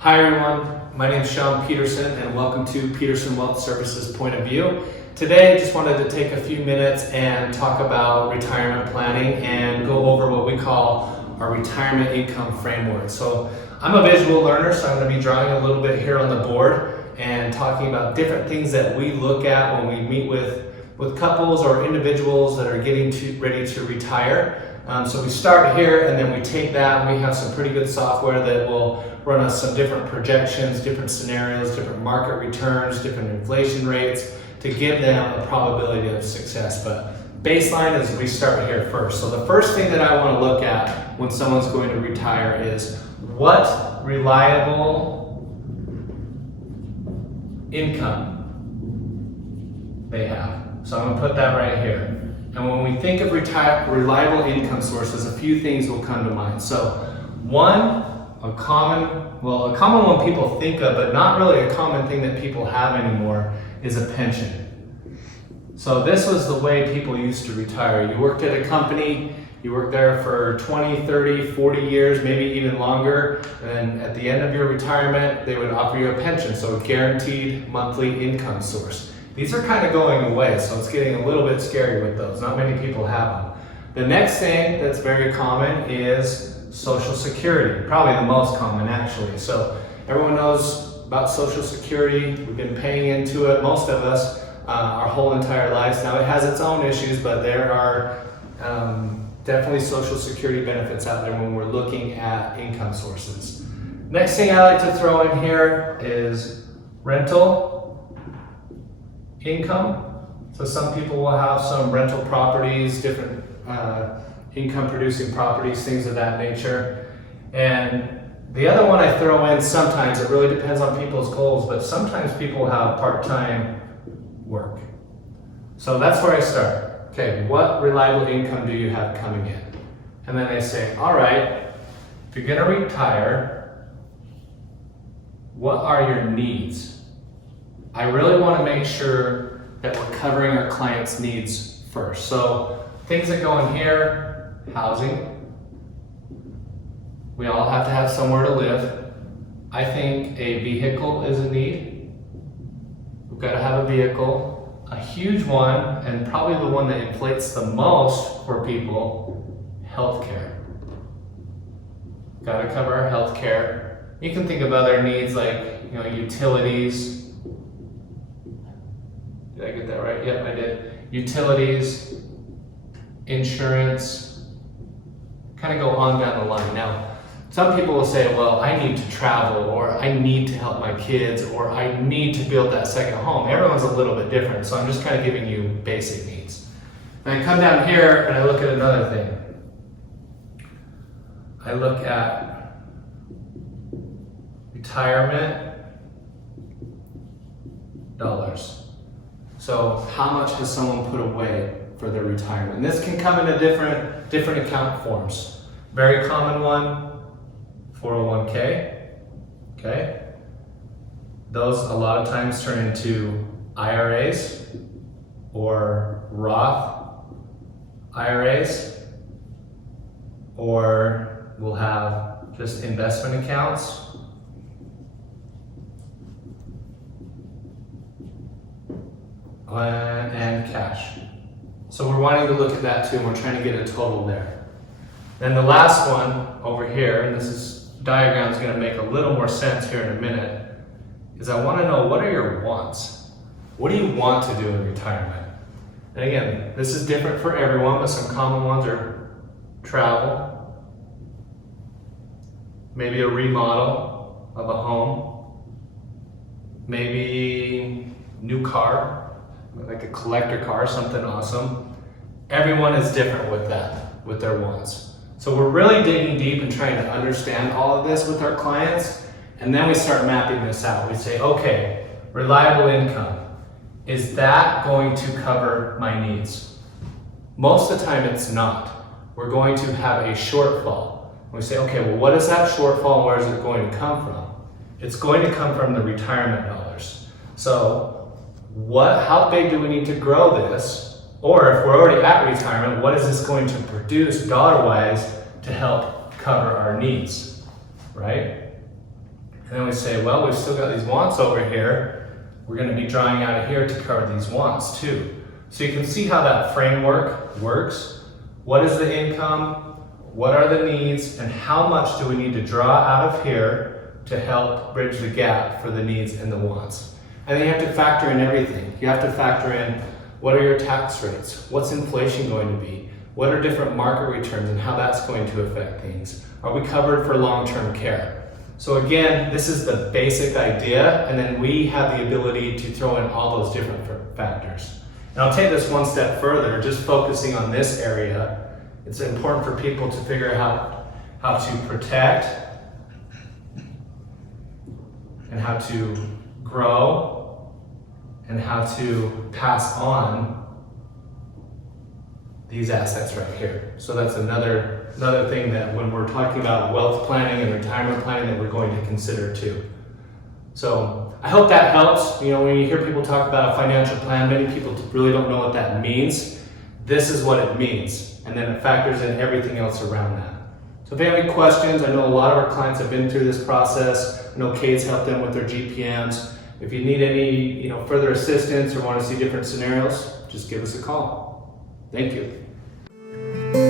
Hi everyone, my name is Shaun Peterson and welcome to Peterson Wealth Services Point of View. Today I just wanted to take a few minutes and talk about retirement planning and go over what we call our retirement income framework. So I'm a visual learner, so I'm going to be drawing a little bit here on the board and talking about different things that we look at when we meet with couples or individuals that are getting ready to retire. So we start here and then we take that and we have some pretty good software that will run us some different projections, different scenarios, different market returns, different inflation rates to give them a probability of success. But baseline is we start here first. So the first thing that I want to look at when someone's going to retire is what reliable income they have. So I'm going to put that right here. And when we think of reliable income sources, a few things will come to mind. So one, a common one people think of, but not really a common thing that people have anymore, is a pension. So this was the way people used to retire. You worked at a company, you worked there for 20, 30, 40 years, maybe even longer, and at the end of your retirement, they would offer you a pension, so a guaranteed monthly income source. These are kind of going away, so it's getting a little bit scary with those. Not many people have them. The next thing that's very common is Social Security, probably the most common actually. So everyone knows about Social Security. We've been paying into it, most of us, our whole entire lives. Now it has its own issues, but there are definitely Social Security benefits out there when we're looking at income sources. Next thing I like to throw in here is rental income. So some people will have some rental properties, different income producing properties, things of that nature. And the other one I throw in sometimes, it really depends on people's goals, but sometimes people have part-time work. So that's where I start. Okay, what reliable income do you have coming in? And then I say, all right, if you're gonna retire, what are your needs? I really want to make sure that we're covering our clients' needs first. So things that go in here, housing. We all have to have somewhere to live. I think a vehicle is a need. We've got to have a vehicle. A huge one, and probably the one that inflates the most for people, healthcare. Got to cover our healthcare. You can think of other needs like, utilities. Did I get that right? Yep, I did. Utilities, insurance, kind of go on down the line. Now, some people will say, well, I need to travel, or I need to help my kids, or I need to build that second home. Everyone's a little bit different, so I'm just kind of giving you basic needs. And I come down here and I look at another thing. I look at retirement dollars. So how much has someone put away for their retirement? And this can come in different account forms. Very common one, 401k. Okay. Those a lot of times turn into IRAs or Roth IRAs, or we'll have just investment accounts. And cash. So we're wanting to look at that too, and we're trying to get a total there. Then the last one over here, and this diagram is going to make a little more sense here in a minute, is I want to know, what are your wants? What do you want to do in retirement? And again, this is different for everyone, but some common ones are travel, maybe a remodel of a home, maybe new car, like a collector car, something awesome. Everyone is different with that, with their wants. So we're really digging deep and trying to understand all of this with our clients, and then we start mapping this out. We say, okay, reliable income. Is that going to cover my needs? Most of the time it's not. We're going to have a shortfall. We say, okay, well, what is that shortfall and where is it going to come from? It's going to come from the retirement dollars. So how big do we need to grow this? Or if we're already at retirement, what is this going to produce dollar-wise to help cover our needs, right? And then we say, well, we've still got these wants over here. We're going to be drawing out of here to cover these wants too. So you can see how that framework works. What is the income? What are the needs? And how much do we need to draw out of here to help bridge the gap for the needs and the wants? And then you have to factor in everything. You have to factor in, what are your tax rates? What's inflation going to be? What are different market returns and how that's going to affect things? Are we covered for long-term care? So again, this is the basic idea, and then we have the ability to throw in all those different factors. And I'll take this one step further, just focusing on this area. It's important for people to figure out how to protect and how to grow and how to pass on these assets right here. So that's another thing that when we're talking about wealth planning and retirement planning that we're going to consider too. So I hope that helps. You know, when you hear people talk about a financial plan, many people really don't know what that means. This is what it means, and then it factors in everything else around that. So if you have any questions, I know a lot of our clients have been through this process. I know Kate's helped them with their GPMs. If you need any further assistance or want to see different scenarios, just give us a call. Thank you.